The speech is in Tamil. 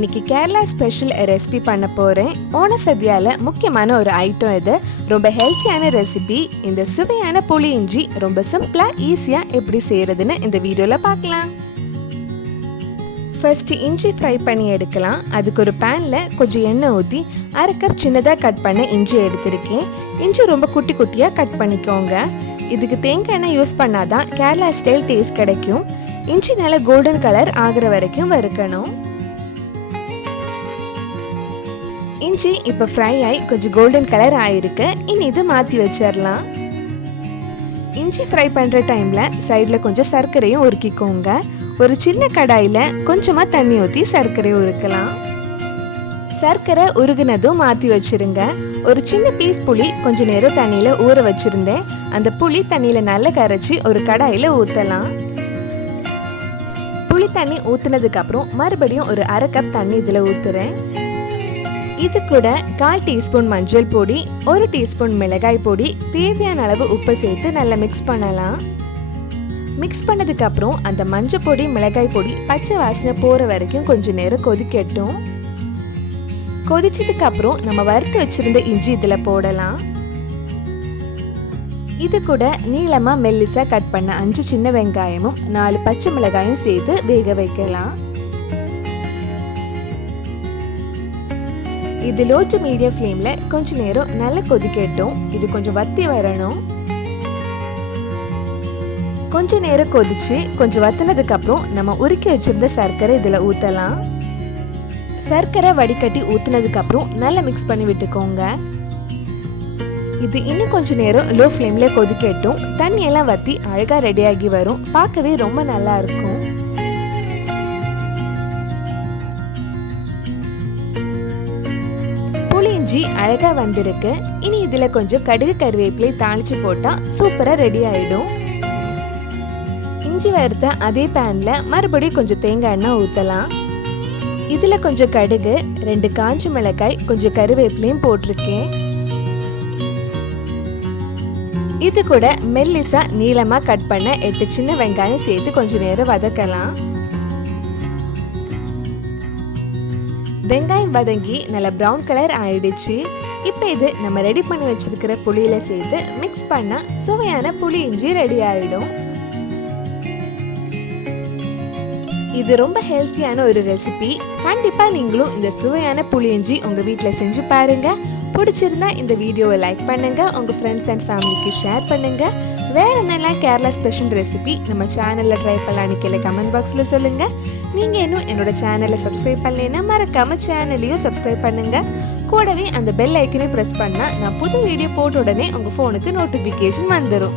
இன்னைக்கு கேரளா ஸ்பெஷல் ரெசிபி பண்ண போறேன். ஓண சத்யால முக்கியமான ஒரு ஐட்டம் இது. ரொம்ப ஹெல்த்தியான ரெசிபி. இந்த சுவையான புளி இஞ்சி ரொம்ப சிம்பிளா ஈஸியா எப்படி செய்யறதுன்னு இந்த வீடியோல பார்க்கலாம். ஃபர்ஸ்ட் இஞ்சி ஃப்ரை பண்ணி எடுக்கலாம். அதுக்கு ஒரு பேன்ல கொஞ்சம் எண்ணெய் ஊற்றி 1/2 கப் சின்னதாக கட் பண்ண இஞ்சி எடுத்திருக்கேன். இஞ்சி ரொம்ப குட்டி குட்டியாக கட் பண்ணிக்கோங்க. இதுக்கு தேங்காய் எண்ணெய் யூஸ் பண்ணாதான் கேரளா ஸ்டைல் டேஸ்ட் கிடைக்கும். இஞ்சி நல்ல கோல்டன் கலர் ஆகிற வரைக்கும் வறுக்கணும். இஞ்சி இப்போ ஃப்ரை ஆகி கொஞ்சம் கோல்டன் கலர் ஆயிருக்கு. இனி இது மாற்றி வச்சிடலாம். இஞ்சி ஃப்ரை பண்ணுற டைமில் சைடில் கொஞ்சம் சர்க்கரையும் உருக்கிக்கோங்க. ஒரு சின்ன கடாயில் கொஞ்சமாக தண்ணி ஊற்றி சர்க்கரையை உருக்கலாம். சர்க்கரை உருகுனதும் மாற்றி வச்சிருங்க. ஒரு சின்ன பீஸ் புளி கொஞ்சம் நேரம் தண்ணியில் ஊற வச்சுருந்தேன். அந்த புளி தண்ணியில் நல்லா கரைச்சி ஒரு கடாயில் ஊற்றலாம். புளி தண்ணி ஊற்றுனதுக்கு அப்புறம் மறுபடியும் ஒரு 1/2 கப் தண்ணி இதில் ஊற்றுறேன். இது கூட 1/4 டீஸ்பூன் மஞ்சள் பொடி, 1 டீஸ்பூன் மிளகாய் பொடி, தேவையான அளவு உப்பு சேர்த்து நல்லா மிக்ஸ் பண்ணலாம். மிக்ஸ் பண்ணதுக்கு அப்புறம் அந்த மஞ்சள் பொடி மிளகாய் பொடி பச்சை வாசனை போற வரைக்கும் கொஞ்ச நேரம் கொதிக்கட்டும். கொதிச்சதுக்கு அப்புறம் நம்ம வறுத்து வச்சிருந்த இஞ்சி இதுல போடலாம். இது கூட நீளமா மெல்லிசா கட் பண்ண 5 சின்ன வெங்காயமும் 4 பச்சை மிளகாயும் சேர்த்து வேக வைக்கலாம். இது லோ டு மீடியம் ஃப்ளேம்ல கொஞ்ச நேரம் நல்லா கொதிக்கட்டும். இது கொஞ்சம் வத்தி வரணும். கொஞ்ச நேரம் கொதிச்சு கொஞ்சம் வத்தினதுக்கு அப்புறம் நம்ம உருக்கி வச்சிருந்த சர்க்கரை இதுல ஊத்தலாம். சர்க்கரை வடிகட்டி ஊத்துனதுக்கு அப்புறம் நல்லா மிக்ஸ் பண்ணி விட்டுக்கோங்க. இது இன்னும் கொஞ்ச நேரம் லோ ஃப்ளேம்ல கொதிக்கட்டும். தண்ணி எல்லாம் வத்தி அழகா ரெடியாகி வரும். பார்க்கவே ரொம்ப நல்லா இருக்கும். புளி இஞ்சி அழகா வந்திருக்கு. இனி இதுல கொஞ்சம் கடுகு கருவேப்பிலை தாளிச்சு போட்டா சூப்பரா ரெடி ஆயிடும். இஞ்சி வறுத்த அதே பேன்ல மறுபடியும் கொஞ்சம் தேங்காய் எண்ணெய் ஊத்தலாம். இதுல கொஞ்சம் கடுகு, 2 காஞ்ச மிளகாய், கொஞ்சம் கருவேப்பிலையும் போட்டிருக்கேன். இது கூட மெல்லிசா நீளமா கட் பண்ண 8 சின்ன வெங்காயம் சேர்த்து கொஞ்ச நேரம் வதக்கலாம். வெங்காயம் வதங்கி நல்லா ப்ரௌன் கலர் ஆயிடுச்சு. இப்போ இது நம்ம ரெடி பண்ணி வச்சிருக்கிற புளியில சேர்த்து மிக்ஸ் பண்ணா சுவையான புளி இஞ்சி ரெடி ஆயிடும். இது ரொம்ப ஹெல்த்தியான ஒரு ரெசிபி. கண்டிப்பா நீங்களும் இந்த சுவையான புளி இஞ்சி உங்க வீட்டில் செஞ்சு பாருங்க. பிடிச்சிருந்தா இந்த வீடியோவை லைக் பண்ணுங்க, உங்க ஃப்ரெண்ட்ஸ் அண்ட் ஃபேமிலிக்கு ஷேர் பண்ணுங்க. வேற என்னெல்லாம் கேரளா ஸ்பெஷல் ரெசிபி நம்ம சேனல்ல ட்ரை பண்ணலான்னு கீழே கமெண்ட் பாக்ஸ்ல சொல்லுங்க. நீங்க இன்னும் என்னோட சேனலை சப்ஸ்கிரைப் பண்ணலைன்னா மறக்காம சேனலையும் சப்ஸ்கிரைப் பண்ணுங்க. கூடவே அந்த பெல் ஐக்கனையும் பிரஸ் பண்ணா நான் புது வீடியோ போட்ட உடனே உங்க போனுக்கு நோட்டிஃபிகேஷன் வந்துடும்.